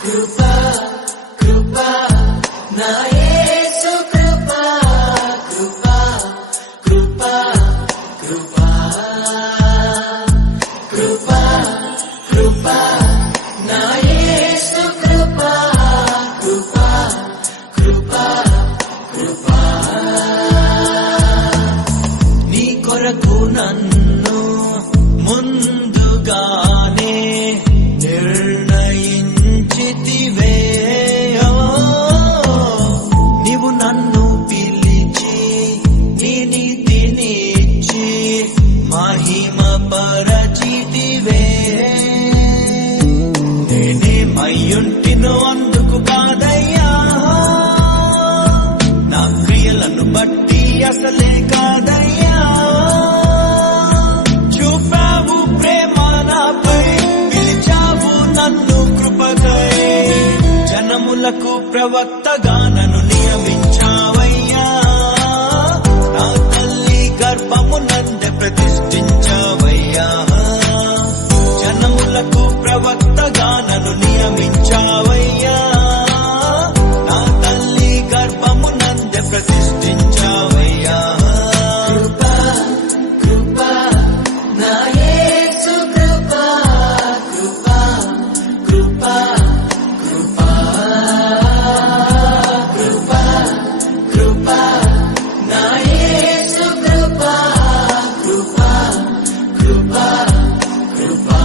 కృపా కృపా నా యేసు కృపా కృపా కృపా కృపా కృపా కృపా నా యేసు కృపా కృపా కృపా కృపా నీ కొరకు నన్ను ముందుగానే నిర్ణయించితివే నీవు నన్ను పిలిచి నీ నీతినిచ్చి మహిమ పరచితివే నేనేమయ్యుంటినో అందుకు కాదయ్యా నా క్రియలను బట్టి అసలే కాదయ్యా చూపావు ప్రేమ నాపై పిలిచావు నన్ను కృపకై జనములకు ప్రవక్తగా నన్ను నియమించావయ్యా నా తల్లి గర్భమునందే ప్రతిష్ఠించావయ్యా జనములకు ప్రవక్తగా నన్ను నియమించావయ్యా నా తల్లి గర్భమునందే ప్రతిష్ఠించావయ్యా కృపా కృపా నా యేసు కృపా కృపా కృపా కృపా కృపా కృపా నా యేసు కృపా కృపా కృపా కృపా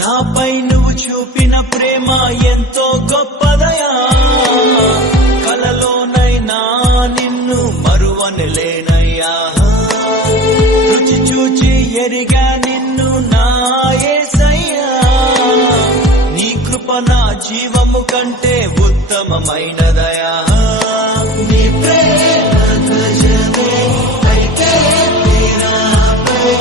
నాపై నువ్వు చూపిన ప్రేమ ఎంతో గొప్పదయా కలలోనైనా నిన్ను మరువనలేనయ్యా రుచి చూచి ఎరిగా నిన్ను నా యేసయ్యా నీ కృప నా జీవము కంటే ఉత్తమమైనదయా నీ ప్రేమ ధ్వజమే అయితే తీరాపై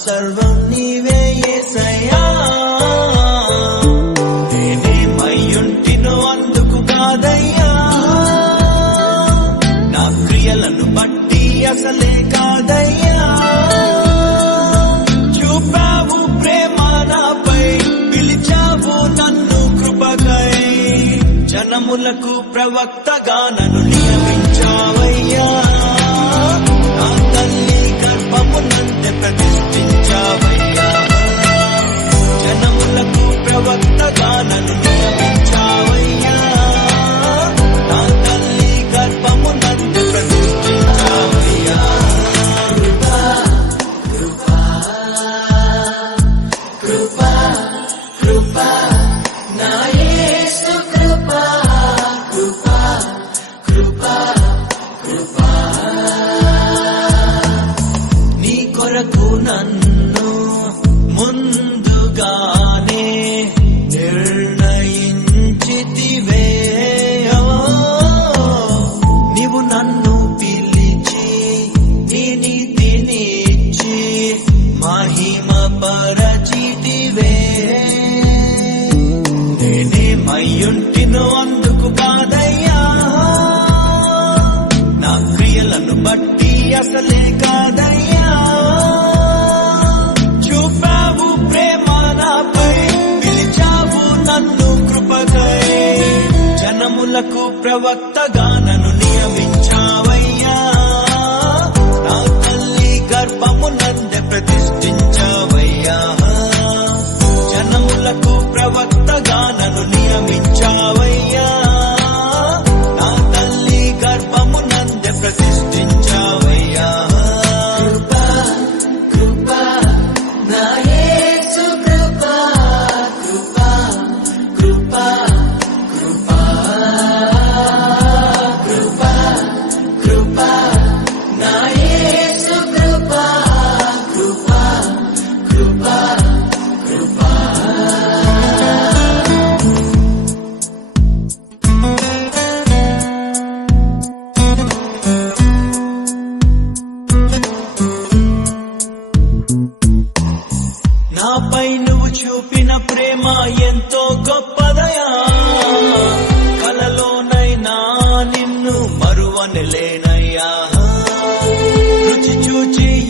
సర్వం నీవే యేసయ్యా నేనేమయ్యుంటినో అందుకు కాదయ్యా నా క్రియలను బట్టి అసలే కాదయ్యా చూపావు ప్రేమ నాపై పిలిచావు నన్ను కృపకై జనములకు ప్రవక్తగా నన్ను నియమించావయ్యా నా తల్లి గర్భమునందే ప్రతిష్ఠించావయ్యా జనములకు ప్రవక్తగా నన్ను నియమించావయ్యా నా తల్లి గర్భమునందే ప్రతిష్ఠించావయ్యా కృపా కృపా కృపా కృపా నా యేసు కృపా కృపా కృపా కృపా నీ కొరకు నన్ను ముందుగానే నిర్ణయించితివే నీవు నన్ను పిలిచి నీ నీతినిచ్చి మహిమ పరచితివే నేనేమయ్యుంటినో అందుకు కాదయ్యా నా క్రియలను బట్టి అసలే కాదయ్యా చూపావు ప్రేమ నాపై పిలిచావు నన్ను కృపకై జనములకు ప్రవక్తగా నన్ను నియమించావయ్యా నా తల్లి గర్భమునందే ప్రతిష్ఠించావయ్యా జనములకు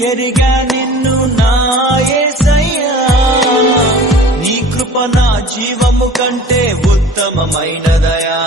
ఎరిగా నిన్ను నా యేసయ్యా, నీ కృప నా జీవము కంటే ఉత్తమమైనదయా.